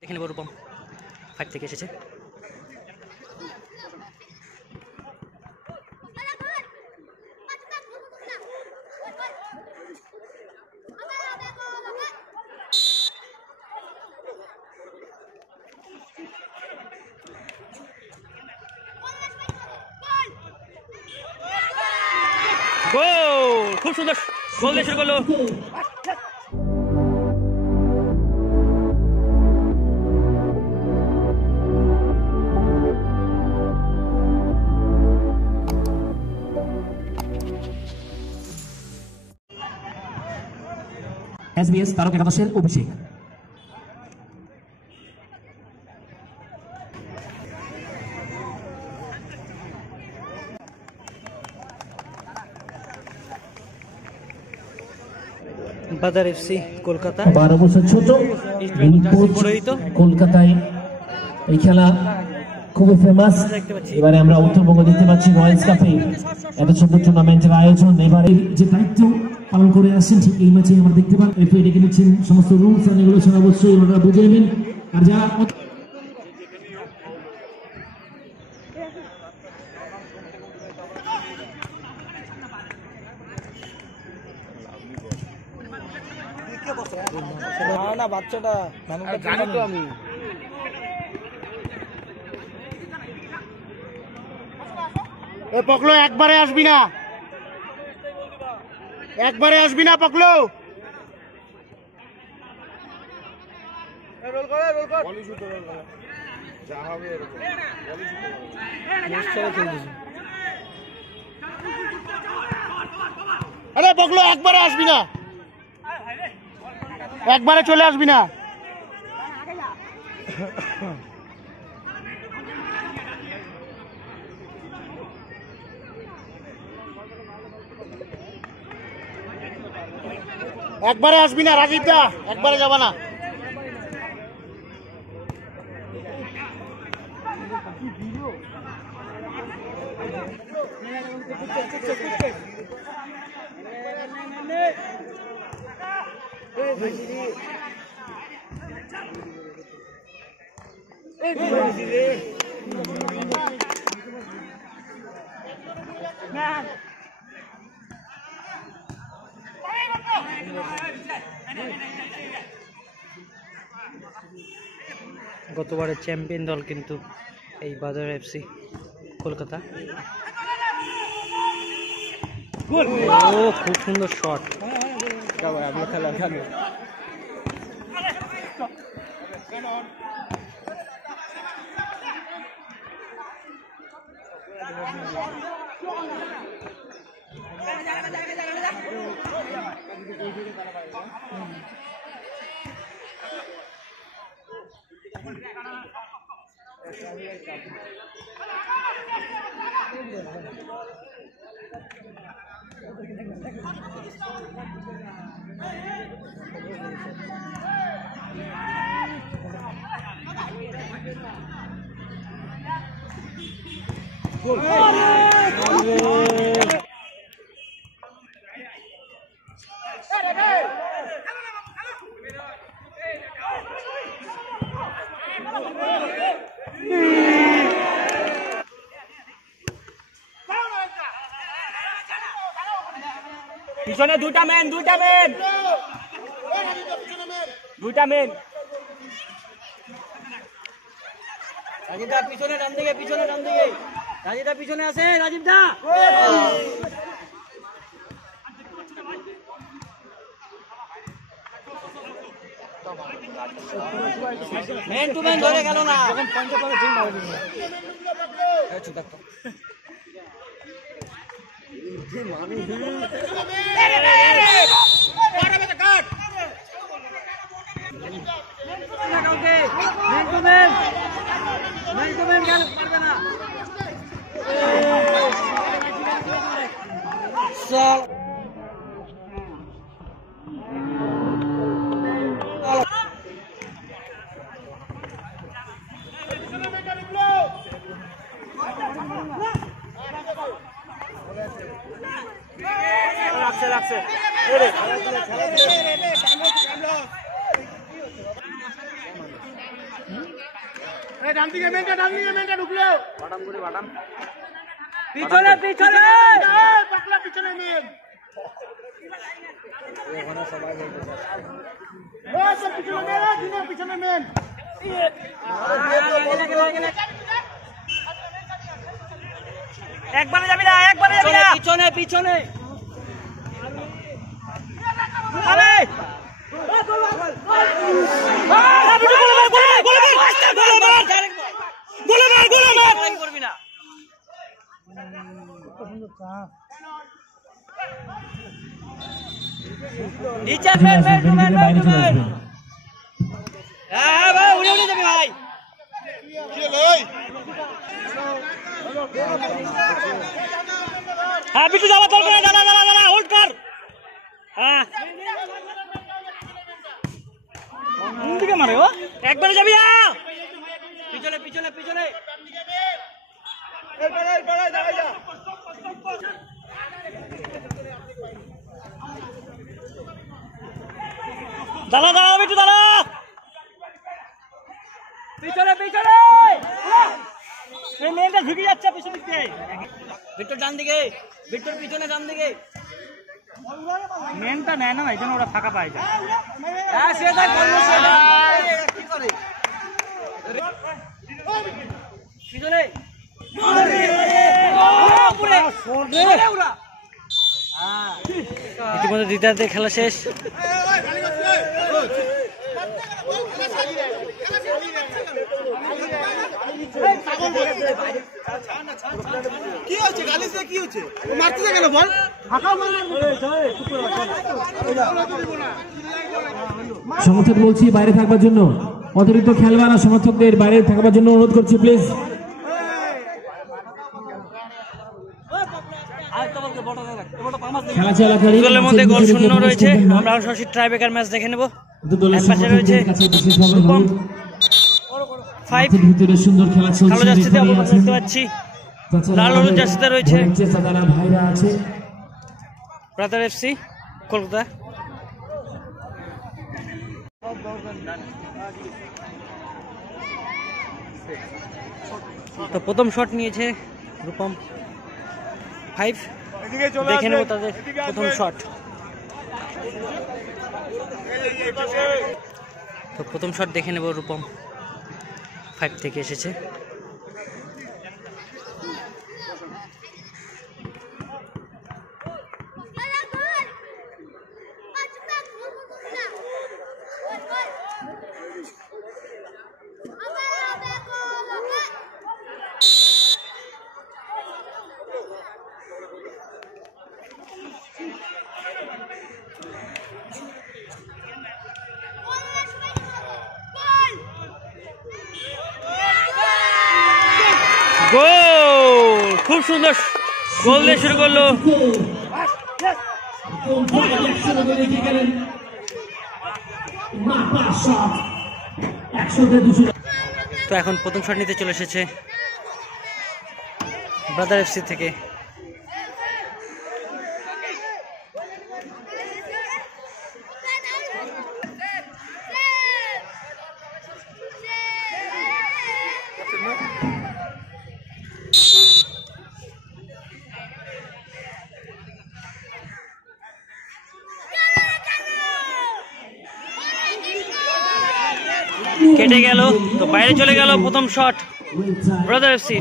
দেখে নেব রূপম ফাইট থেকে এসেছে। গোল, খুব সুন্দর গোল দিয়ে শুরু করলো। SBS তারক একাদশের অভিষেক। বাজার এফসি কলকাতা 12 বছর ছোট কলকাতায় এই খেলা খুবই ফেমাস। এবারে আমরা উত্তরবঙ্গ দেখতে পাচ্ছি রয়্যালস কাপে এত সুন্দর টুর্নামেন্টের আয়োজন। এবারে যে দায়িত্ব পালন করে আসছেন ঠিক এই ম্যাচে আমরা দেখতে পান রেফারি ডেকে নিচ্ছেন সমস্ত রুলস এন্ড রেগুলেশন অবশ্যই ওনারা বুঝে নেবেন। আর যারা না বাচ্চাটা জানি তো আমি পকলো একবারে আসবি না, একবারে আসবি না পকলো। আরে পকলো একবারে আসবি না, একবারে চলে আসবি না। একবারে আসবি না রাজীব দা, একবারে যাবা না। গতবারের চ্যাম্পিয়ন দল কিন্তু এই বাজার এফসি কলকাতা। ও খুব সুন্দর শট। পিছনে দুইটা মেন, দুইটা মেন, দুইটা মেন। রাজীব দা পিছনে, ডান দিকে, পিছনে ডান দিকে। রাজীব দা পিছনে আছে, রাজীব দা। মেন টু মেন ধরে গেল না। লাগছে পিছনে পিছনে একবারে যাবি না, একবারে যাবি না, পিছনে পিছনে আরে করবি না। নিচে বাইরে চলে আসবেন। হ্যাঁ ভাই, উড়ে উড়ে যাবি ভাই। হ্যাঁ বিটু যাওয়া চলবে না, দাঁড়া দাঁড়া দাঁড়া, হোল্ড কর। হ্যাঁ কোন দিকে মারে ও? একবারে যাবি না, পিছনে পিছনে পিছনে দাঁড়া দাঁড়া বিটু দাঁড়া, পিছনে পিছনে এই মেয়েটা ঢুকে যাচ্ছে পিছন দিক থেকে। বিট্টুর ডান দিকে, বিট্টুর পিছনে ডান দিকে। মেনটা নেয় না, এই জন্য ওরা ফাঁকা পায় যায়। হ্যাঁ সেটাই বলবো, সেটা কি করে পিছনে ইতিমধ্যে দ্বিতীয়ার্ধে খেলা শেষ। কি হচ্ছে গালিসে, কি হচ্ছে মারতে গেল বল সমর্থক বলছি বাইরে থাকবার জন্য, অতিরিক্ত খেলোয়াড় আর সমর্থকদের বাইরে থাকবার জন্য অনুরোধ করছি প্লিজ। খেলা চলাকালীন দলের মধ্যে গোল শূন্য রয়েছে। আমরা সরাসরি টাইব্রেকার ম্যাচ দেখে নেব। দলের পাশে রয়েছে কাছে বিশেষভাবে রূপম অনুরোধ। 5 মাঠের ভিতরে সুন্দর খেলা চলছে, কালো জার্সিতে রেফারি অবস্থান আছেন। দেখতে পাচ্ছি। তাছাড়া লাল হলুদ আমাদের জার্সিতে রয়েছে চেষ্টাদারা ভাইরা আছে। Brother FC Kolkata. তো প্রথম শট নিয়েছে রূপম 5। দেখে নেব তাদের প্রথম শট। তো প্রথম শট দেখে নেব, রূপম 5 থেকে এসেছে। গোল, খুব সুন্দর গোল দিয়ে শুরু করলো। তো এখন প্রথম শট নিতে চলে এসেছে ব্রাদার এফসি থেকে। কেটে গেল, তো বাইরে চলে গেল প্রথম শট ব্রাদার এফসি।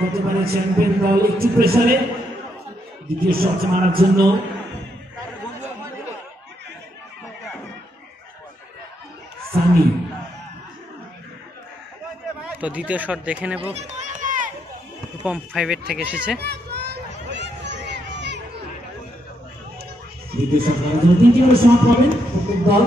গতবারের চ্যাম্পিয়ন দল একটু প্রেসারে দ্বিতীয় শট মারার জন্য। সানি তো দ্বিতীয় শট দেখে নেব, রূপম 5 থেকে এসেছে। দ্বিতীয় শট মারার জন্য 3টি করে শট পাবেন প্রত্যেক দল।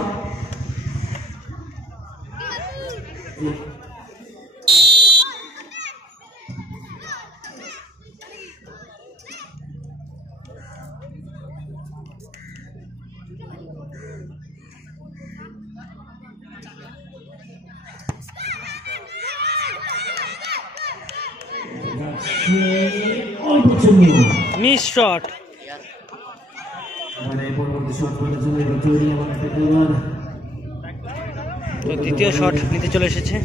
Miss shot. মানে পরবর্তী শট করার জন্য এবার তৈরি আমার একটা খেলোয়াড়। তো দ্বিতীয় শট নিতে চলে এসেছে।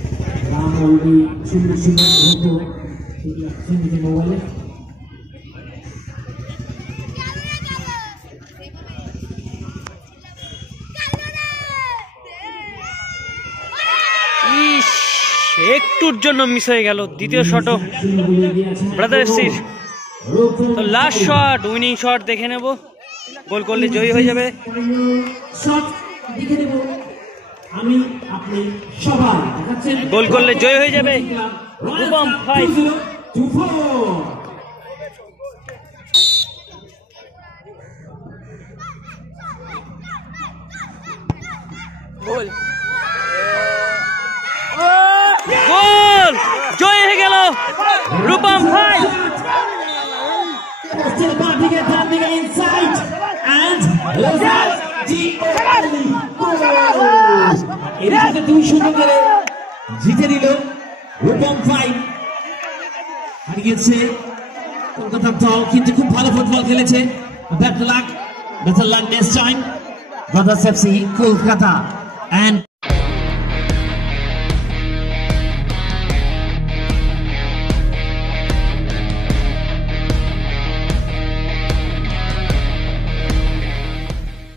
একটুর জন্য মিস হয়ে গেল দ্বিতীয় শটও ব্রাদার এফসির। তো লাস্ট শট, উইনিং শট দেখে নেব, গোল করলে জয়ী হয়ে যাবে। গোল করলে জয় হয়ে যাবে রূপম 5। গোল গোল জয় হয়ে গেল রূপম 5। জিতে নিল রূপম 5। হারিয়েছে কলকাতার দল, কিন্তু খুব ভালো ফুটবল খেলেছে। Better luck next time brothers FC Kolkata. and